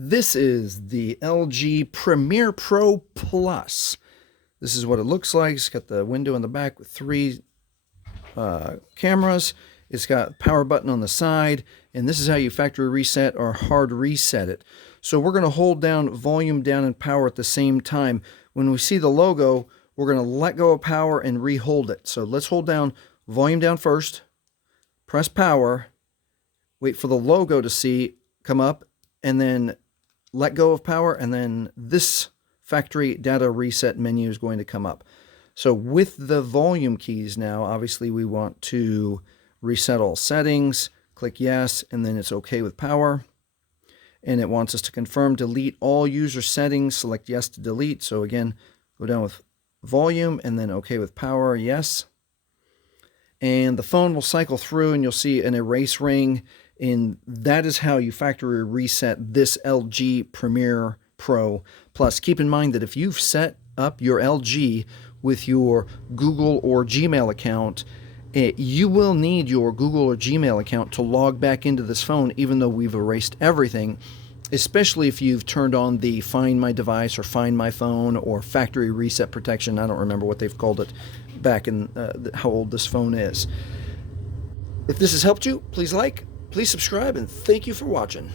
This is the LG Premiere Pro Plus. This is what it looks like. It's got the window in the back with three cameras. It's got power button on the side, and this is how you factory reset or hard reset it. So we're going to hold down volume down and power at the same time. When we see the logo, we're going to let go of power and re-hold it. So let's hold down volume down first, press power, wait for the logo to come up, and then let go of power, and then this factory data reset menu is going to come up. So with the volume keys now, obviously we want to reset all settings, click yes, and then it's okay with power. And it wants us to confirm, delete all user settings, select yes to delete. So again, go down with volume and then okay with power, yes. And the phone will cycle through and you'll see an erase ring, and that is how you factory reset this LG Premiere Pro Plus. Keep in mind that if you've set up your LG with your Google or Gmail account, you will need your Google or Gmail account to log back into this phone, even though we've erased everything, especially if you've turned on the Find My Device or Find My Phone or Factory Reset Protection. I don't remember what they've called it back in how old this phone is. If this has helped you, please like, please subscribe, and thank you for watching.